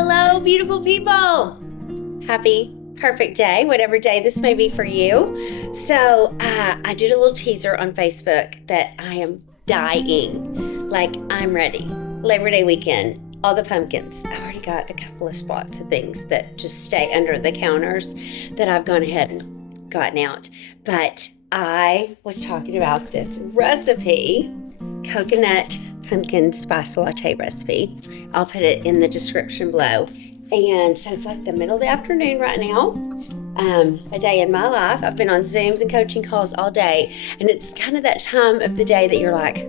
Hello, beautiful people. Happy perfect day, whatever day this may be for you. So I did a little teaser on Facebook that I am dying. Like, I'm ready. Labor Day weekend, all the pumpkins. I've already got a couple of spots of things that just stay under the counters that I've gone ahead and gotten out. But I was talking about this recipe, Coconut Pumpkin Spice Latte recipe. I'll put it in the description below. And so it's like the middle of the afternoon right now. A day in my life. I've been on Zooms and coaching calls all day. And it's kind of that time of the day that you're like,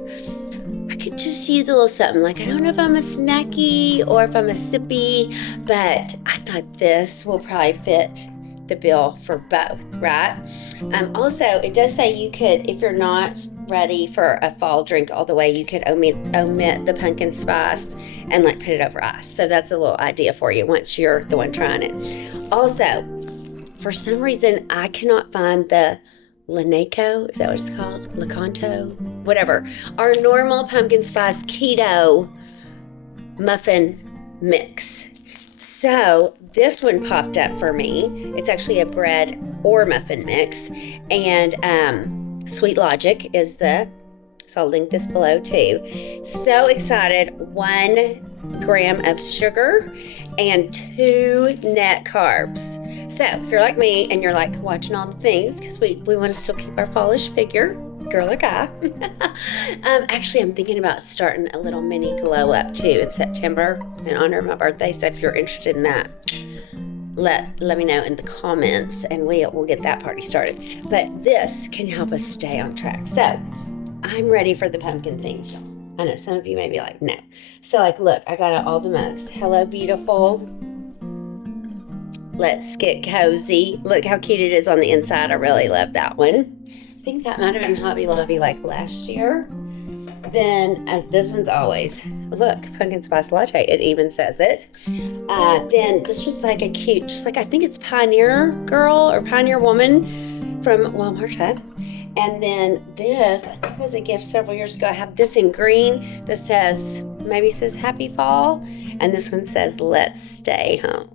I could just use a little something. Like, I don't know if I'm a snacky or if I'm a sippy, but I thought this will probably fit the bill for both, right? Also, it does say you could, if you're not ready for a fall drink all the way, you could omit the pumpkin spice and like put it over ice. So that's a little idea for you once you're the one trying it. Also, for some reason, I cannot find the Laneco, is that what it's called? Laconto? Whatever. Our normal pumpkin spice keto muffin mix. So this one popped up for me. It's actually a bread or muffin mix. And Sweet Logic is so I'll link this below too. So excited. 1 gram of sugar and 2 net carbs. So if you're like me and you're like watching all the things, because we want to still keep our fallish figure, girl or guy. Actually, I'm thinking about starting a little mini glow up too in September in honor of my birthday. So if you're interested in that, let me know in the comments and we'll get that party started. But this can help us stay on track. So I'm ready for the pumpkin things, y'all. I know some of you may be like, no. So like, look, I got all the mugs. Hello, beautiful. Let's get cozy. Look how cute it is on the inside. I really love that one. I think that might have been Hobby Lobby like last year. Then this one's always, look, Pumpkin Spice Latte. It even says it. Then this was like a cute, just like I think it's Pioneer Girl or Pioneer Woman from Walmart. And then this, I think was a gift several years ago. I have this in green that says, maybe says Happy Fall. And this one says, Let's Stay Home.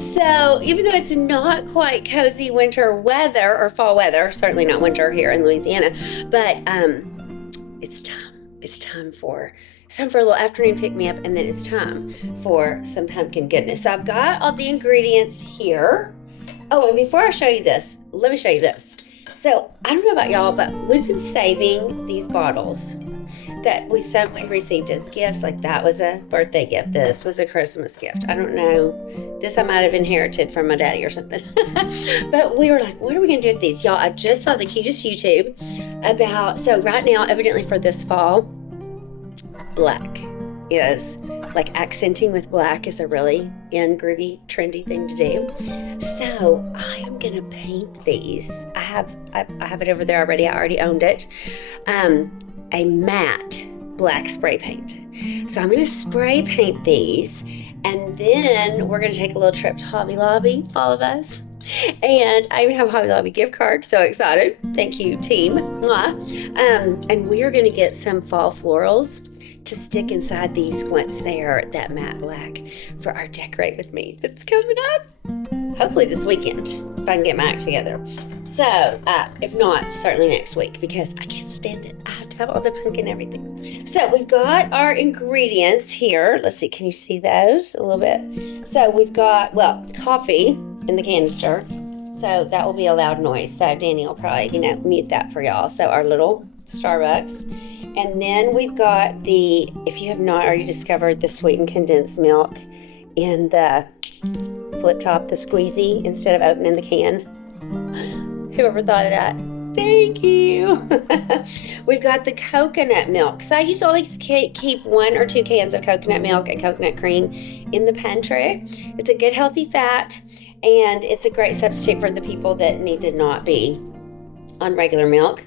So even though it's not quite cozy winter weather or fall weather, certainly not winter here in Louisiana, but it's time for a little afternoon pick-me-up, and then it's time for some pumpkin goodness. So I've got all the ingredients here. Oh, and before I show you this, let me show you this. So I don't know about y'all, but we've been saving these bottles that we received as gifts. Like that was a birthday gift. This was a Christmas gift. I don't know. This I might have inherited from my daddy or something. But we were like, what are we going to do with these? Y'all, I just saw the cutest YouTube about, so right now, evidently for this fall, black is like accenting with black is a really groovy, trendy thing to do. So I am going to paint these. I have it over there already. I already owned it. A matte black spray paint. So I'm going to spray paint these, and then we're going to take a little trip to Hobby Lobby, all of us. And I even have a Hobby Lobby gift card. So excited. Thank you, team. And we are going to get some fall florals to stick inside these once they are that matte black for our Decorate With Me that's coming up. Hopefully this weekend, if I can get my act together. So, if not, certainly next week, because I can't stand it. I have to have all the pumpkin and everything. So, we've got our ingredients here. Let's see, can you see those a little bit? So, we've got, coffee in the canister. So, that will be a loud noise. So, Danny will probably, mute that for y'all. So, our little Starbucks. And then we've got if you have not already discovered the sweetened condensed milk in the flip top, the squeezy, instead of opening the can. Whoever thought of that, thank you. We've got the coconut milk. So I used to always keep 1 or 2 cans of coconut milk and coconut cream in the pantry. It's a good healthy fat, and it's a great substitute for the people that need to not be on regular milk.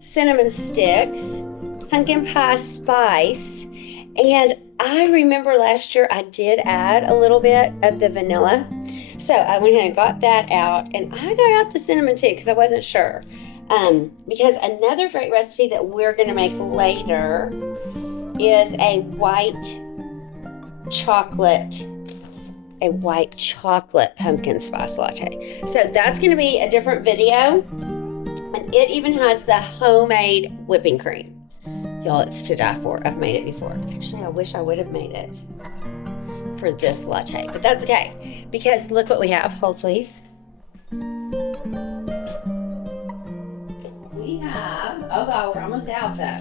Cinnamon sticks, pumpkin pie spice, and I remember last year I did add a little bit of the vanilla. So I went ahead and got that out, and I got out the cinnamon too because I wasn't sure. Because another great recipe that we're going to make later is a white chocolate, a white chocolate pumpkin spice latte. So that's going to be a different video. And it even has the homemade whipping cream. Y'all, it's to die for. I've made it before. Actually, I wish I would have made it for this latte, but that's okay because look what we have. Hold, please. We have, oh God, we're almost out though.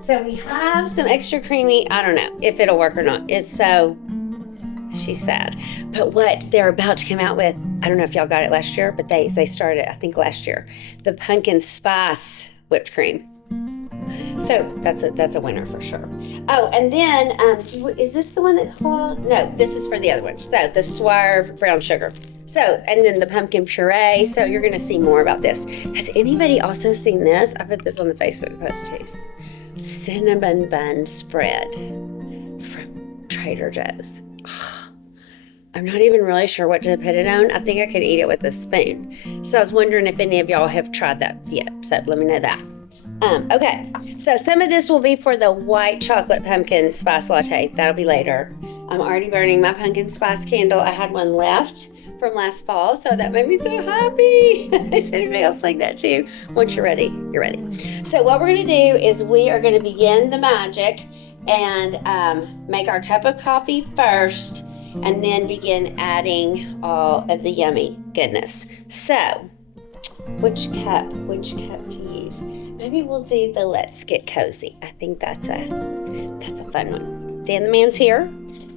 So we have some extra creamy, I don't know if it'll work or not. It's so, she's sad. But what they're about to come out with, I don't know if y'all got it last year, but they started, I think last year, the pumpkin spice whipped cream. So that's a winner for sure. Oh, and then, is this the one that called? No, this is for the other one. So the Swerve brown sugar. So, and then the pumpkin puree. So you're going to see more about this. Has anybody also seen this? I put this on the Facebook post too. Cinnamon bun spread from Trader Joe's. Ugh. I'm not even really sure what to put it on. I think I could eat it with a spoon. So I was wondering if any of y'all have tried that yet. So let me know that. Okay, so some of this will be for the white chocolate pumpkin spice latte. That'll be later. I'm already burning my pumpkin spice candle. I had one left from last fall, so that made me so happy. Does anybody else like that too? Once you're ready, you're ready. So what we're going to do is we are going to begin the magic and make our cup of coffee first and then begin adding all of the yummy goodness. So which cup to use? Maybe we'll do the Let's Get Cozy. I think that's a fun one. Dan the man's here,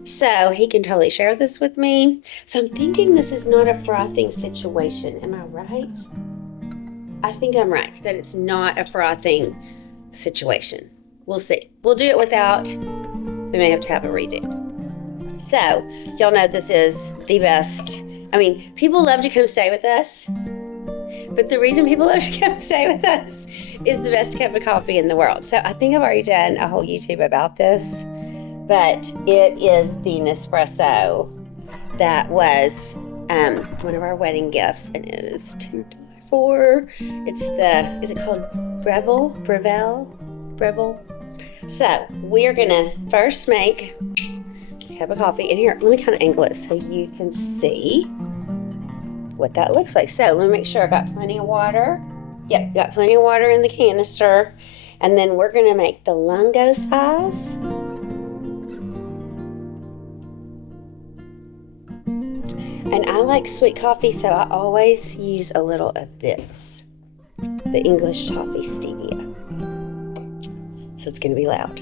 so he can totally share this with me. So I'm thinking this is not a frothing situation. Am I right? I think I'm right, that it's not a frothing situation. We'll see. We'll do it without. We may have to have a redo. So y'all know this is the best. I mean, people love to come stay with us. But the reason people love to come stay with us is the best cup of coffee in the world. So I think I've already done a whole YouTube about this, but it is the Nespresso that was one of our wedding gifts, and it is to die for. It's is it called Breville? So we're gonna first make a cup of coffee. And here, let me kind of angle it so you can see what that looks like. So let me make sure I got plenty of water. Yep, got plenty of water in the canister. And then we're gonna make the lungo size. And I like sweet coffee, so I always use a little of this, the English toffee stevia. So it's gonna be loud.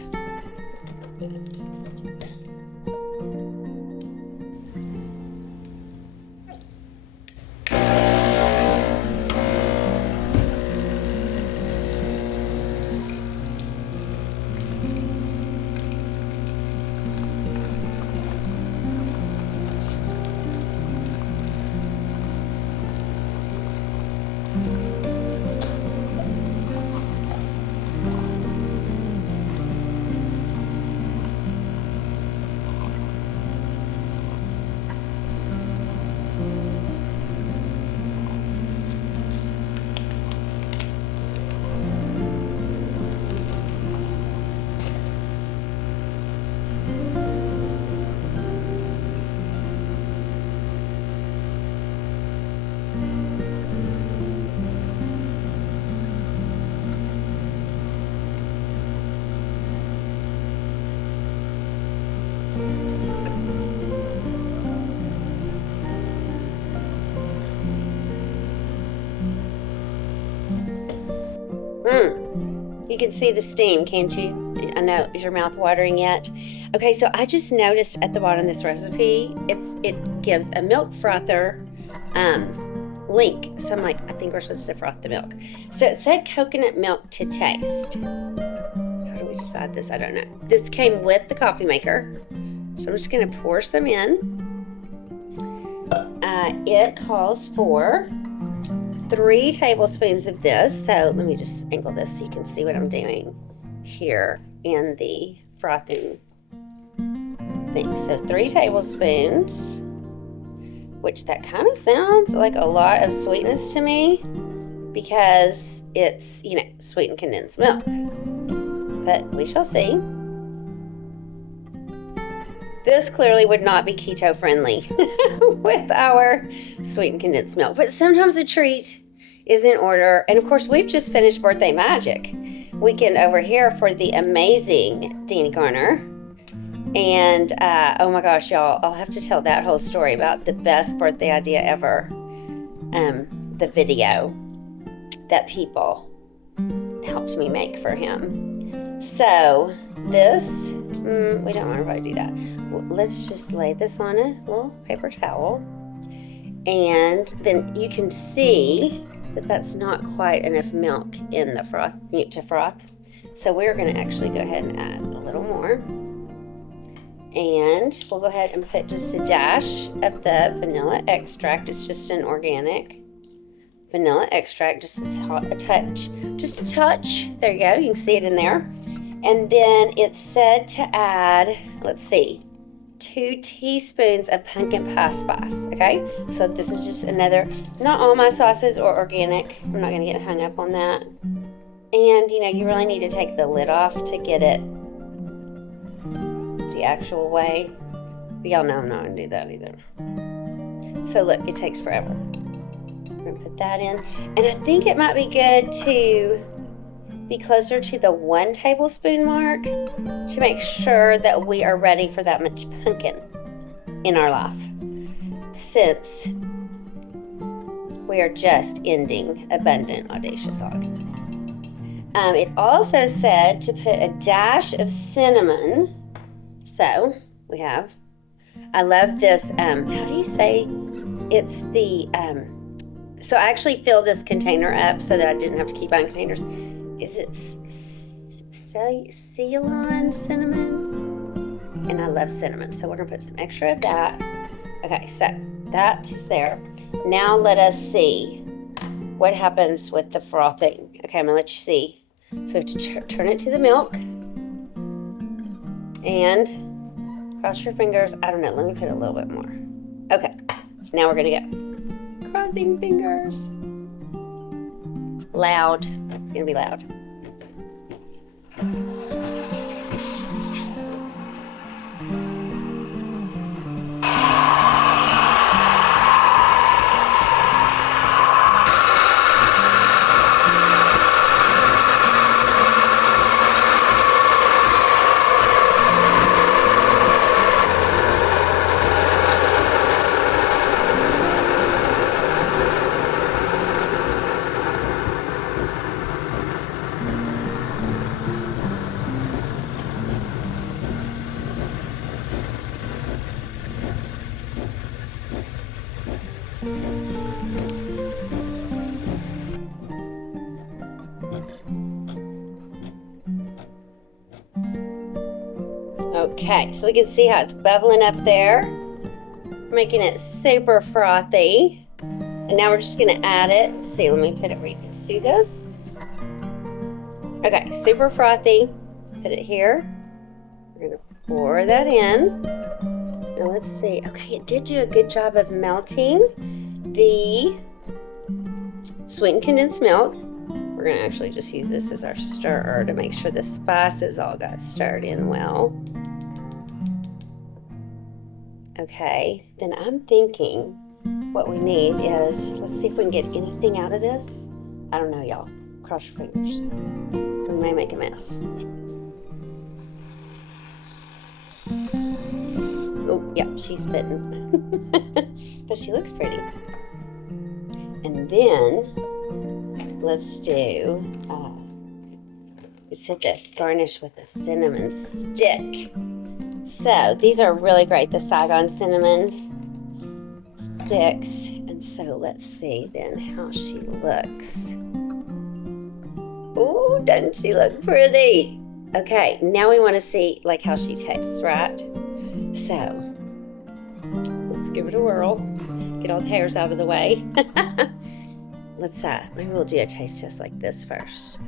You can see the steam, can't you? I know, is your mouth watering yet? Okay, so I just noticed at the bottom of this recipe, it gives a milk frother link. So I'm like, I think we're supposed to froth the milk. So it said coconut milk to taste. How do we decide this? I don't know. This came with the coffee maker. So I'm just gonna pour some in. It calls for 3 tablespoons of this. So let me just angle this so you can see what I'm doing here in the frothing thing. So 3 tablespoons, which that kind of sounds like a lot of sweetness to me because it's, you know, sweetened condensed milk. But we shall see. This clearly would not be keto friendly with our sweetened condensed milk, but sometimes a treat is in order. And of course, we've just finished Birthday Magic weekend over here for the amazing Deanie Garner. And oh my gosh, y'all, I'll have to tell that whole story about the best birthday idea ever. The video that people helped me make for him. So this, we don't want everybody to do that. Let's just lay this on a little paper towel. And then you can see that that's not quite enough milk in the froth to froth. So we're going to actually go ahead and add a little more. And we'll go ahead and put just a dash of the vanilla extract. It's just an organic vanilla extract, just a touch. There you go. You can see it in there. And then it's said to add, let's see, 2 teaspoons of pumpkin pie spice, okay? So this is just another, not all my sauces are organic. I'm not gonna get hung up on that. And you know, you really need to take the lid off to get it the actual way. But y'all know I'm not gonna do that either. So look, it takes forever. I'm gonna put that in. And I think it might be good to be closer to the 1 tablespoon mark to make sure that we are ready for that much pumpkin in our life, since we are just ending abundant, audacious August. It also said to put a dash of cinnamon. So we have, I love this, how do you say, it's the, so I actually filled this container up so that I didn't have to keep buying containers. Is it Ceylon cinnamon? And I love cinnamon, so we're gonna put some extra of that. Okay, so that is there. Now let us see what happens with the frothing. Okay, I'm gonna let you see. So we have to turn it to the milk and cross your fingers. I don't know, let me put a little bit more. Okay, so now we're gonna go. Crossing fingers. Loud. It's gonna be loud. Okay, so we can see how it's bubbling up there, making it super frothy. And now we're just gonna add it. Let's see, let me put it right. See this? Okay, super frothy. Let's put it here. We're gonna pour that in. Now let's see. Okay, it did do a good job of melting the sweetened condensed milk. We're gonna actually just use this as our stirrer to make sure the spices all got stirred in well. Okay, then I'm thinking what we need is, let's see if we can get anything out of this. I don't know, y'all. Cross your fingers. We may make a mess. Oh, yeah, she's spitting. But she looks pretty. And then, let's do, we said to garnish with a cinnamon stick. So these are really great, the Saigon cinnamon sticks. And so let's see then how she looks. Oh, doesn't she look pretty? Okay, now we want to see like how she tastes, right? So let's give it a whirl. Get all the hairs out of the way. Let's maybe we'll do a taste test like this first.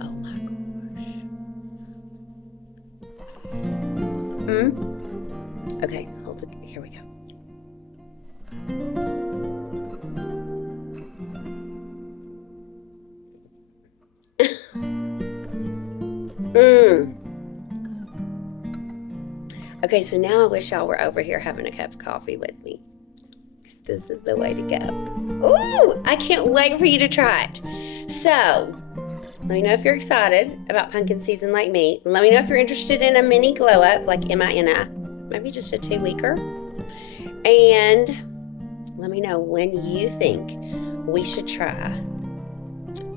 Oh my gosh. Okay, hold it. Here we go. Okay, so now I wish y'all were over here having a cup of coffee with me. This is the way to go. Ooh, I can't wait for you to try it. So, let me know if you're excited about pumpkin season like me. Let me know if you're interested in a mini glow up like MINI, maybe just a 2-weeker. And let me know when you think we should try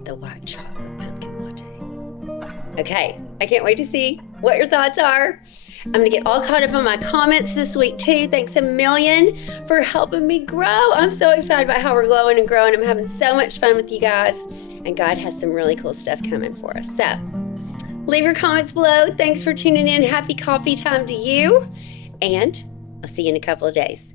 the white chocolate pumpkin latte. Okay, I can't wait to see what your thoughts are. I'm gonna get all caught up on my comments this week too. Thanks a million for helping me grow. I'm so excited about how we're glowing and growing. I'm having so much fun with you guys, and God has some really cool stuff coming for us. So leave your comments below. Thanks for tuning in. Happy coffee time to you, and I'll see you in a couple of days.